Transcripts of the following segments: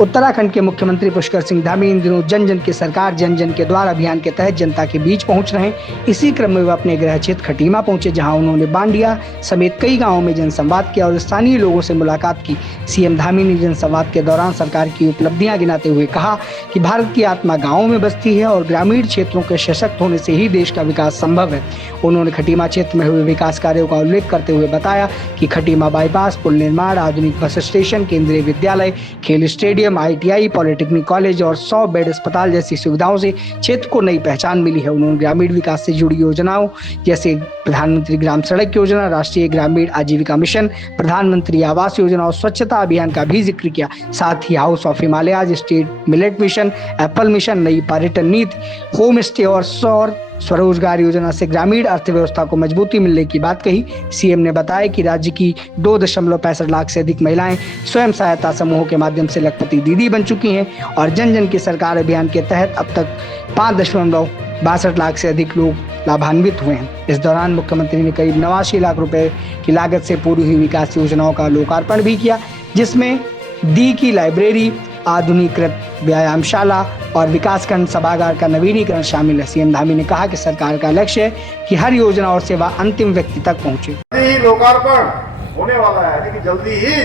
उत्तराखंड के मुख्यमंत्री पुष्कर सिंह धामी इन दिनों जन जन की सरकार जन जन के द्वार अभियान के तहत जनता के बीच पहुंच रहे हैं। इसी क्रम में वह अपने गृह क्षेत्र खटीमा पहुंचे, जहां उन्होंने बांडिया समेत कई गांवों में जनसंवाद किया और स्थानीय लोगों से मुलाकात की। सीएम धामी ने जनसंवाद के दौरान सरकार की उपलब्धियां गिनाते हुए कहा कि भारत की आत्मा गाँवों में बसती है और ग्रामीण क्षेत्रों के सशक्त होने से ही देश का विकास संभव है। उन्होंने खटीमा क्षेत्र में हुए विकास कार्यों का उल्लेख करते हुए बताया कि खटीमा बाईपास, पुल निर्माण, आधुनिक बस स्टेशन, केंद्रीय विद्यालय, खेल स्टेडियम, ITI, पॉलिटेक्निक कॉलेज और 100 बेड अस्पताल जैसी सुविधाओं से क्षेत्र को नई पहचान मिली है। उन्होंने ग्रामीण विकास से जुड़ी योजनाओं जैसे प्रधानमंत्री ग्राम सड़क योजना, राष्ट्रीय ग्रामीण आजीविका मिशन, प्रधानमंत्री आवास योजना और स्वच्छता अभियान का भी जिक्र किया। साथ ही house of Himalayas, state millet mission, apple mission, नई पर्यटन नीति, होम स्टे और सौर स्वरोजगार योजना से ग्रामीण अर्थव्यवस्था को मजबूती मिलने की बात कही। सीएम ने बताया कि राज्य की 2.65 लाख से अधिक महिलाएं स्वयं सहायता समूहों के माध्यम से लखपति दीदी बन चुकी हैं और जन जन की सरकार अभियान के तहत अब तक 5.62 लाख से अधिक लोग लाभान्वित हुए हैं। इस दौरान मुख्यमंत्री ने करीब 89 लाख रुपए की लागत से पूरी हुई विकास योजनाओं का लोकार्पण भी किया, जिसमें दी की लाइब्रेरी, आधुनिकृत व्यायामशाला और विकासखंड सभागार का नवीनीकरण शामिल है। सीएम धामी ने कहा कि सरकार का लक्ष्य है कि हर योजना और सेवा अंतिम व्यक्ति तक पहुंचे। लोकार्पण होने वाला है, यानी कि जल्दी ही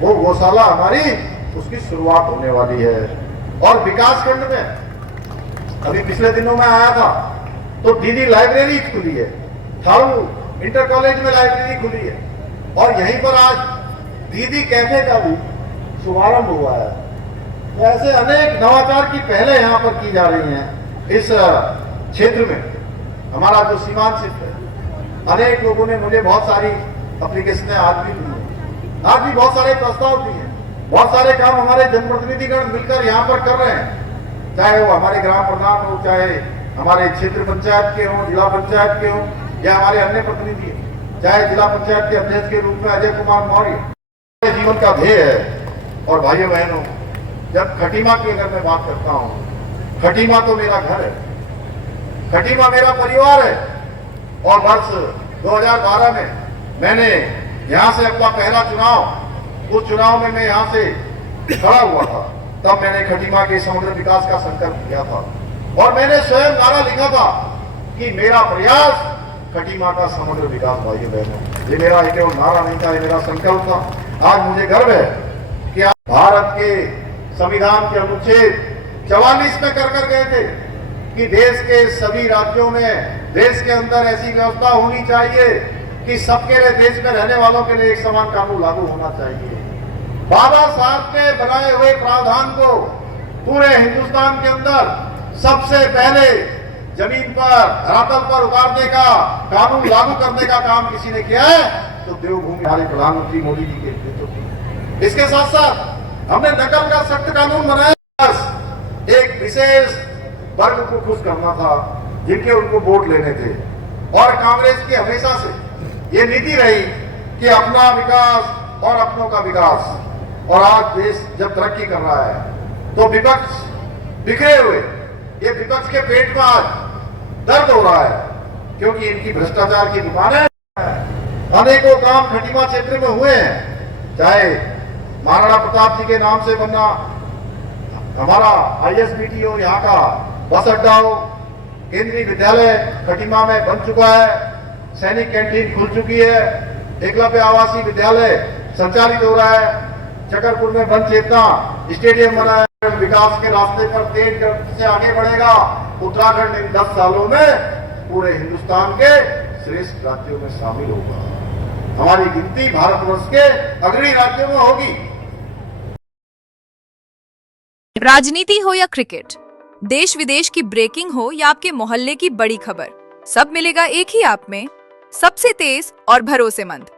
वो गौशाला हमारी उसकी शुरुआत होने वाली है। और विकासखंड में अभी पिछले दिनों में आया था तो दीदी लाइब्रेरी खुली है, थारू इंटर कॉलेज में लाइब्रेरी खुली है और यहीं पर आज दीदी कैफे का भी शुभारंभ हुआ है। तो ऐसे अनेक नवाचार की पहले यहाँ पर की जा रही हैं। इस क्षेत्र में हमारा जो सीमांत क्षेत्र है, अनेक लोगों ने मुझे बहुत सारी एप्लीकेशनें आज भी दी हैं, आज भी बहुत सारे प्रस्ताव दिए हैं, बहुत सारे काम हमारे जनप्रतिनिधिगण मिलकर यहाँ पर कर रहे हैं, चाहे वो हमारे ग्राम प्रधान हो, चाहे हमारे क्षेत्र पंचायत के हों, जिला पंचायत के हों या हमारे अन्य प्रतिनिधि, चाहे जिला पंचायत के अध्यक्ष के रूप में अजय कुमार मौर्य। जीवन का ध्येय है। और भाइयों बहनों, जब खटीमा की अगर मैं बात करता हूँ, खटीमा तो मेरा घर है, खटीमा मेरा परिवार है। और वर्ष 2012 में मैंने यहाँ से अपना पहला चुनाव, उस चुनाव में मैं यहाँ से खड़ा हुआ था, तब मैंने खटीमा के समग्र विकास का संकल्प किया था और मैंने स्वयं नारा लिखा था कि मेरा प्रयास खटीमा का समग्र विकास। भाइयों बहनों, ये मेरा केवल नारा नहीं था, ये मेरा संकल्प था। आज मुझे गर्व है कि भारत के संविधान के अनुच्छेद 44 में कर गए थे कि देश के सभी राज्यों में, देश के अंदर ऐसी व्यवस्था होनी चाहिए कि सबके लिए, देश में रहने वालों के लिए एक समान कानून लागू होना चाहिए। बाबा साहब के बनाए हुए प्रावधान को पूरे हिंदुस्तान के अंदर सबसे पहले जमीन पर, धरातल पर उतारने का, कानून लागू करने का काम किसी ने किया है तो देवभूमि हमारे प्रधानमंत्री मोदी जी के नेतृत्व में। इसके साथ साथ हमने नकल का सख्त कानून बनाया। एक विशेष वर्ग को खुश करना था जिनके उनको वोट लेने थे और कांग्रेस की हमेशा से ये नीति रही कि अपना विकास और अपनों का विकास। और आज देश जब तरक्की कर रहा है तो विपक्ष बिखरे हुए, ये विपक्ष के पेट में आज दर्द हो रहा है क्योंकि इनकी भ्रष्टाचार की दुकानें। अनेकों काम खटीमा क्षेत्र में हुए हैं, चाहे महाराणा प्रताप जी के नाम से बनना हमारा ISBT हो, यहाँ का बस अड्डा हो, केंद्रीय विद्यालय खटीमा में बन चुका है, सैनिक कैंटीन खुल चुकी है, एकलव्य आवासीय विद्यालय संचालित हो रहा है, चकरपुर में वन चेतना स्टेडियम बना है। विकास के रास्ते पर तेज गति से आगे बढ़ेगा। उत्तराखंड इन 10 सालों में पूरे हिंदुस्तान के श्रेष्ठ राज्यों में शामिल होगा। हमारी गिनती भारतवर्ष के अग्रणी राज्यों में होगी। राजनीति हो या क्रिकेट, देश विदेश की ब्रेकिंग हो या आपके मोहल्ले की बड़ी खबर, सब मिलेगा एक ही ऐप में, सबसे तेज और भरोसेमंद।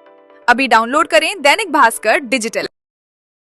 अभी डाउनलोड करें दैनिक भास्कर डिजिटल।